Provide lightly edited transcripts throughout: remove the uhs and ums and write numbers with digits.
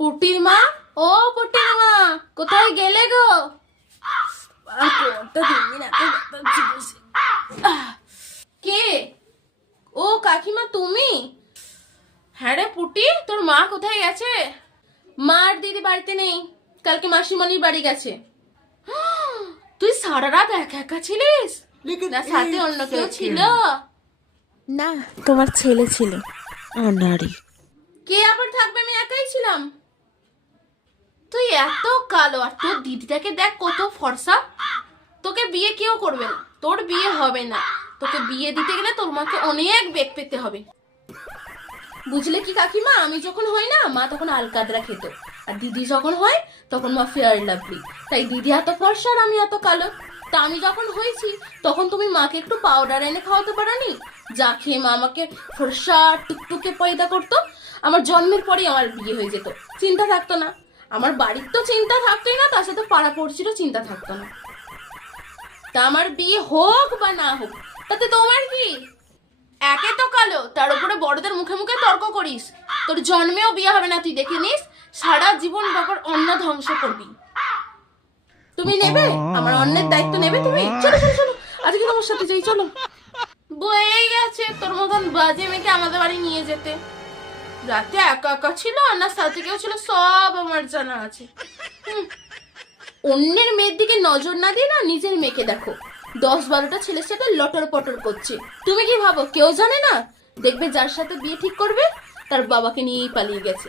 পুটির মা, ও পুটির মা, কোথায় গেলে গো? কে? ও কাকিমা তুমি? হ্যাঁ রে পুটি, তোর মা কোথায় গেছে? মা আর দিদি বাড়িতে নেই, কালকে মাসিমণির বাড়ি গেছে। তুই সারা রাত একা একা ছিলিস না সাথে অন্য কেউ ছিল? না, তোমার ছেলে ছিল আনাড়ি। কে আবার থাকবে, আমি একাই ছিলাম। তুই এত কালো, আর তোর দিদিটাকে দেখ কত ফর্সা। তোকে বিয়ে কেউ করবে না, তোর বিয়ে হবে না। তোকে বিয়ে দিতে গেলে তোর মাকে অনেক বেগ পেতে হবে, বুঝলে কি কাকিমা? আমি যখন হই না, মা তখন আলকাদরা খেত, আর দিদি যখন হয় তখন মা ফেয়ার লাভলি। তাই দিদি এত ফর্সা আর আমি এত কালো। তা আমি যখন হয়েছি তখন তুমি মাকে একটু পাউডার এনে খাওয়াতে পারোনি? যা খেয়ে মা আমাকে ফর্সা টুকটুকে পয়দা করতো। আমার জন্মের পরেই আমার বিয়ে হয়ে যেত, চিন্তা থাকতো না। আমার বাড়ির তো চিন্তা থাকতোই না, তার সাথে পাড়া পড়ছিরও চিন্তা থাকতো না। তা আমার বিয়ে হোক বা না হোক তাতে তোমার কি? একে তো কালো, তার উপরে বড়দের মুখে মুখে তর্ক করিস। তোর জন্মেও বিয়ে হবে না, তুই দেখে নিস। সারা জীবন বাবার অন্ন ধ্বংস করবি। তুমি নেবে আমার অন্নের দায়িত্ব, নেবে তুমি? চলো চলো চলো, আজকে তোমার সাথে যাই, চলো। বয়ে গেছে তোর মতন বাজে মেয়েকে আমাদের বাড়ি নিয়ে যেতে। রাতে একা একা ছিল না সাথে কেউ ছিল সব আমার জানা আছে। অন্যের মেয়ের দিকে নজর না দিয়ে না নিজের মেয়েকে দেখো। 10-12টা ছেলের সাথে লটর পটর করছে। তুমি কি ভাবো কেউ জানে না? দেখবে যার সাথে বিয়ে ঠিক করবে তার বাবাকে নিয়েই পালিয়ে গেছে।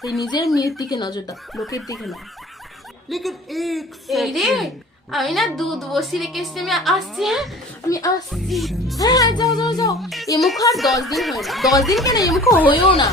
তাই নিজের মেয়ের দিকে নজর দাও, লোকের দিকে না। এই রে, আমি না দুধ বসিয়ে রেখে এসছি, আমি আসছি। হ্যাঁ আমি আসছি। হ্যাঁ যাও যাও যাও, এ মুখ আর 10 দিন হয় না। 10 দিন কেন, এ মুখ হয়েও না।